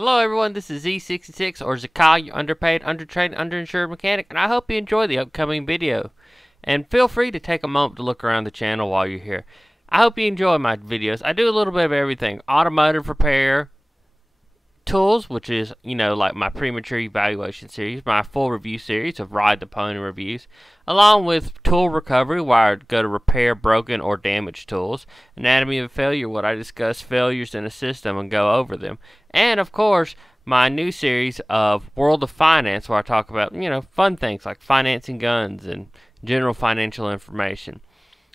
Hello everyone, this is Z66 or Zakai, your underpaid, undertrained, underinsured mechanic, and I hope you enjoy the upcoming video. And feel free to take a moment to look around the channel while you're here. I hope you enjoy my videos. I do a little bit of everything. Automotive repair, tools, which is, like my premature evaluation series, my full review series of ride the pony reviews, along with tool recovery, where I go to repair broken or damaged tools, anatomy of failure, what I discuss failures in a system and go over them, and of course my new series of World of Finance, where I talk about, fun things like financing guns and general financial information.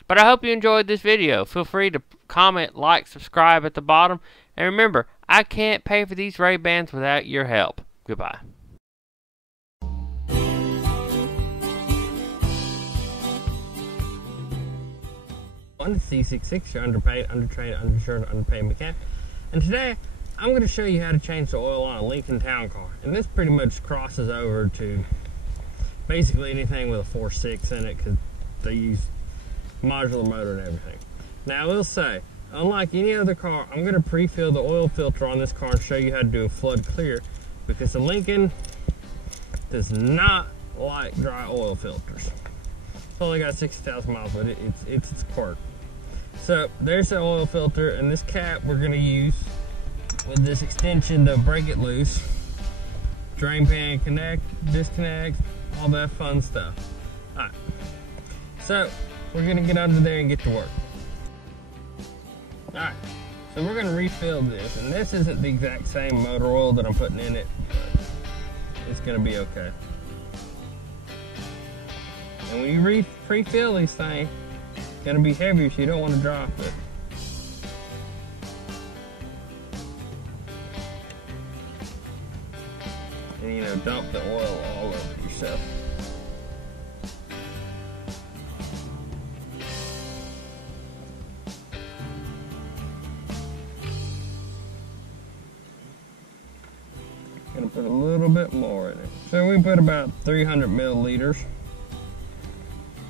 But I hope you enjoyed this video. Feel free to comment, like, subscribe at the bottom. And remember, I can't pay for these Ray-Bans without your help. Goodbye. On C66, your underpaid, undertrained, underinsured, underpaid mechanic. And today, I'm going to show you how to change the oil on a Lincoln Town Car. And this pretty much crosses over to basically anything with a 4.6 in it, because they use modular motor and everything. Now I will say, unlike any other car, I'm going to pre-fill the oil filter on this car and show you how to do a flood clear, because the Lincoln does not like dry oil filters. It's only got 60,000 miles, but it's its quirk. So there's the oil filter, and this cap we're going to use with this extension to break it loose. Drain pan connect, disconnect, all that fun stuff. Alright, so we're going to get under there and get to work. Alright, so we're going to refill this, and this isn't the exact same motor oil that I'm putting in it, but it's going to be okay. And when you pre-fill these things, it's going to be heavier, so you don't want to drop it. And dump the oil all over yourself. Gonna put a little bit more in it. So we put about 300 milliliters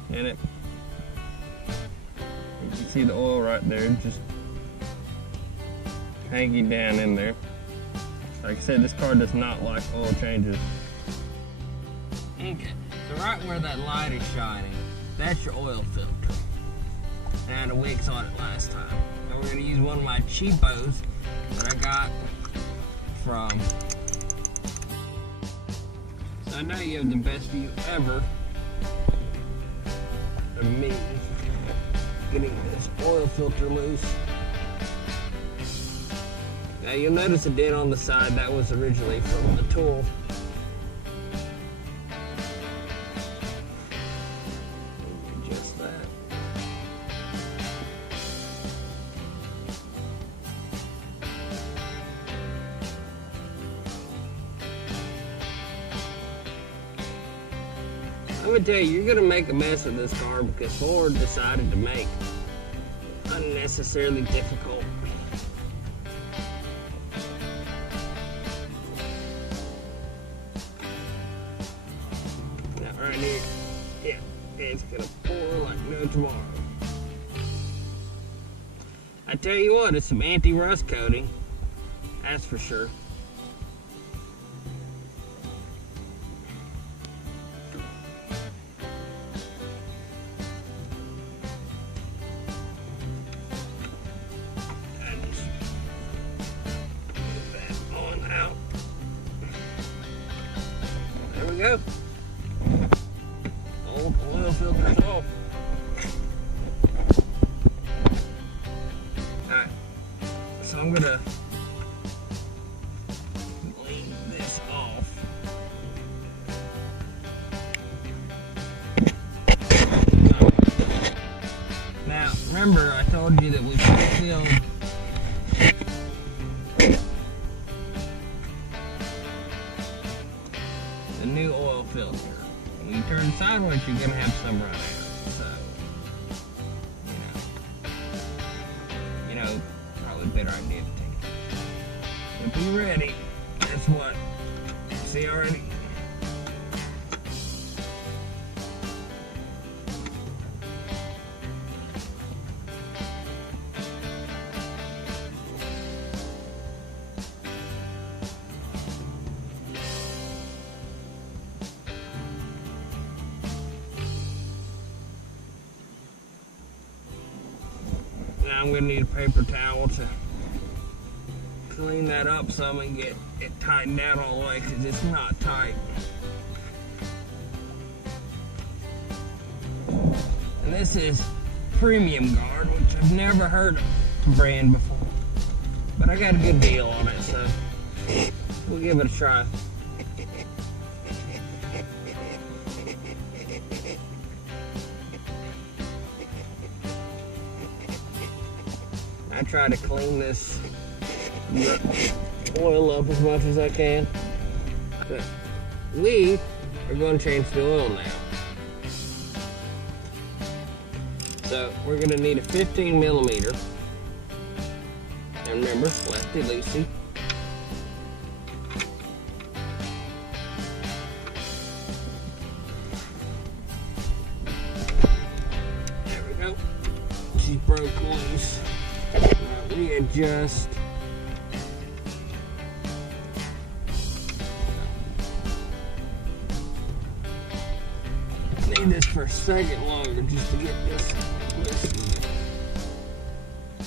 in it. You can see the oil right there, just hanging down in there. Like I said, this car does not like oil changes. Okay, so right where that light is shining, that's your oil filter. I had a wicks on it last time. And we're gonna use one of my cheapos that I got from. So I know you have the best view ever of me getting this oil filter loose. Now you'll notice a dent on the side. That was originally from the tool. Just that. I'm gonna tell you, you're gonna make a mess of this car because Ford decided to make it unnecessarily difficult. Right here, yeah, it's gonna pour like no tomorrow. I tell you what, it's some anti-rust coating, that's for sure. I just put that on out. There we go. Oil filters off. Alright, so I'm gonna leave this off. Now, remember I told you that we pre-filled the new oil filter. When you turn sideways, you're going to have some run out. So, probably a better idea to take it. So be ready. Guess what? See already? I'm gonna need a paper towel to clean that up some and get it tightened out all the way, because it's not tight. And this is Premium Guard, which I've never heard of the brand before, but I got a good deal on it, so we'll give it a try. I try to clean this oil up as much as I can. But we are going to change the oil now. So we're going to need a 15 millimeter. And remember, lefty loosey. There we go. She broke loose. Now readjust. Need this for a second longer just to get this loosened.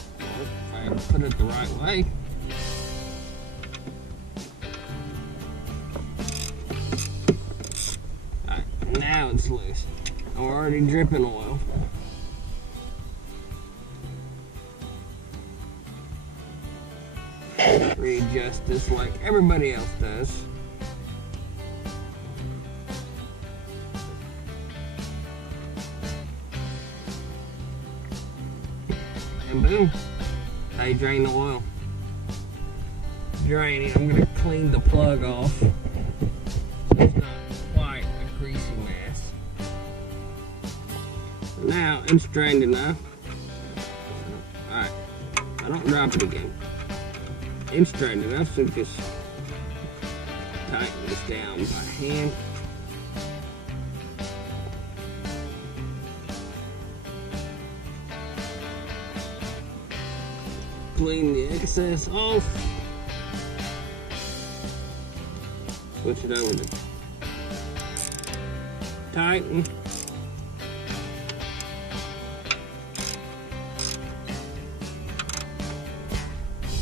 If I ever put it the right way. Alright, now it's loose. I'm already dripping oil. Readjust this like everybody else does. And boom, how you drain the oil. Draining, I'm going to clean the plug off so it's not quite a greasy mess. Now it's drained enough. Alright, I don't drop it again. It's drained enough, so just tighten this down by hand. Clean the excess off. Switch it over to tighten.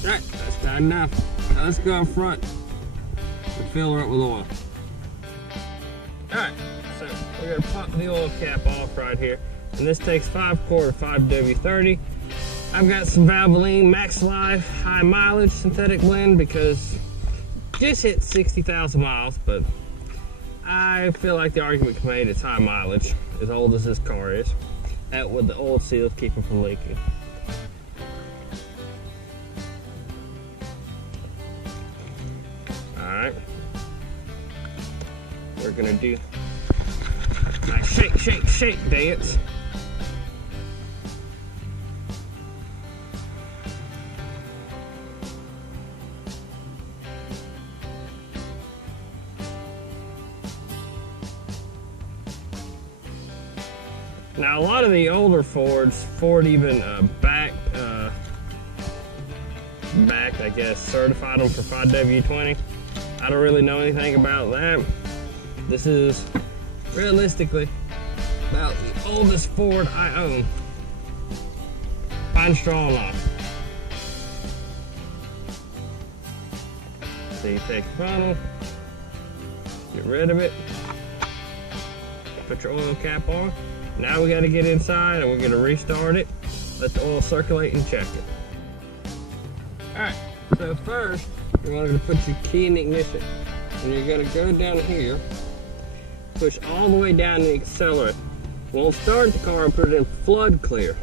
Alright, that's tight enough. Now let's go up front and fill her up with oil. Alright, so we're going to pop the oil cap off right here. And this takes 5 quart 5W30. I've got some Valvoline Max Life high mileage synthetic blend because just hit 60,000 miles, but I feel like the argument can be made it's high mileage, as old as this car is. That with the oil seals keep it from leaking. Alright. We're gonna do my shake, shake, shake dance. Now a lot of the older Fords, Ford even back I guess, certified them for 5W20. I don't really know anything about that. This is realistically about the oldest Ford I own. Fine straw and all. So you take the funnel, get rid of it, put your oil cap on. Now we got to get inside and we're going to restart it, let the oil circulate and check it. Alright, so first you're going to put your key in the ignition and you're going to go down here, push all the way down the accelerator. Won't start the car and put it in flood clear.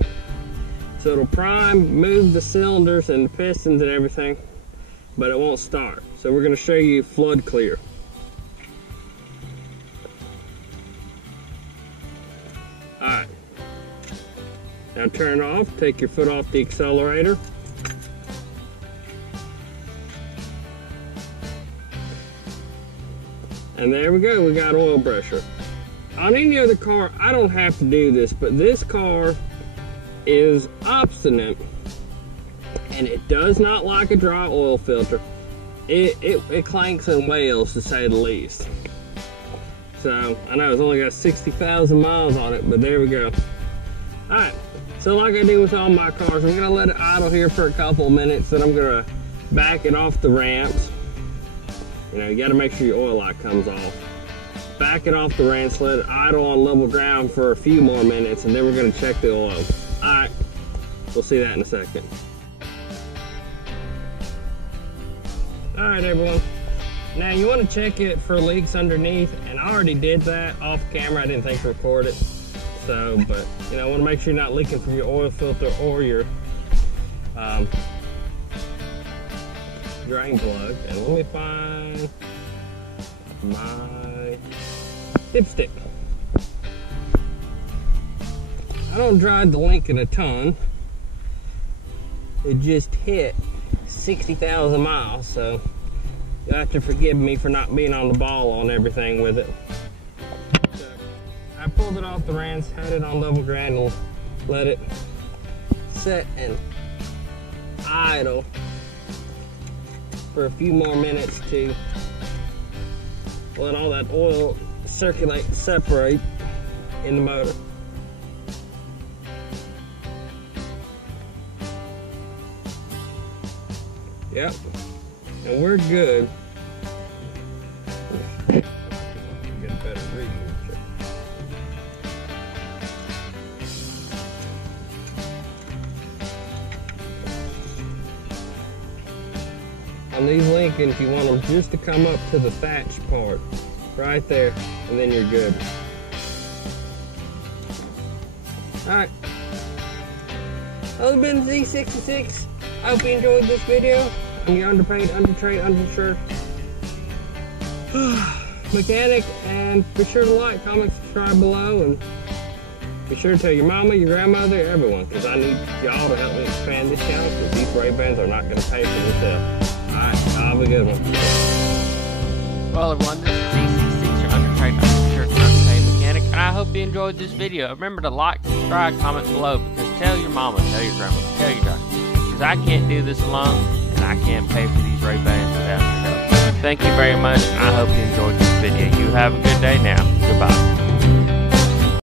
So it'll prime, move the cylinders and the pistons and everything, but it won't start. So we're going to show you flood clear. Alright, now turn it off, take your foot off the accelerator. And there we go, we got oil pressure. On any other car, I don't have to do this, but this car is obstinate and it does not like a dry oil filter. It clanks and wails, to say the least. So, I know it's only got 60,000 miles on it, but there we go. Alright, So like I do with all my cars, I'm gonna let it idle here for a couple minutes, then I'm gonna back it off the ramps. You know, you gotta make sure your oil light comes off. Back it off the ramps, let it idle on level ground for a few more minutes, and then we're gonna check the oil. Alright, we'll see that in a second. Alright everyone, now you want to check it for leaks underneath, and I already did that off camera. I didn't think to record it. So, but you know, want to make sure you're not leaking from your oil filter or your drain plug. And let me find my dipstick. I don't drive the Lincoln a ton. It just hit 60,000 miles, so you'll have to forgive me for not being on the ball on everything with it. So, I pulled it off the ramps, had it on level ground, and let it set and idle for a few more minutes to let all that oil circulate and separate in the motor. Yep, and we're good. Get a better reading. On these Lincolns, you want them just to come up to the thatch part, right there, and then you're good. All right, other than Z66, I hope you enjoyed this video. I'm your underpaid, undertrained, underinsured mechanic, and be sure to like, comment, subscribe below, and be sure to tell your mama, your grandmother, everyone, because I need y'all to help me expand this channel, because these Ray-Bans are not going to pay for themselves. Alright, have a good one. Well everyone, this is Z66, your undertrained, underinsured, underpaid mechanic, and I hope you enjoyed this video. Remember to like, subscribe, comment below, because tell your mama, tell your grandma, tell your doctor. Because I can't do this alone, and I can't pay for these Ray-Bans without your help. Thank you very much. I hope you enjoyed this video. You have a good day now. Goodbye.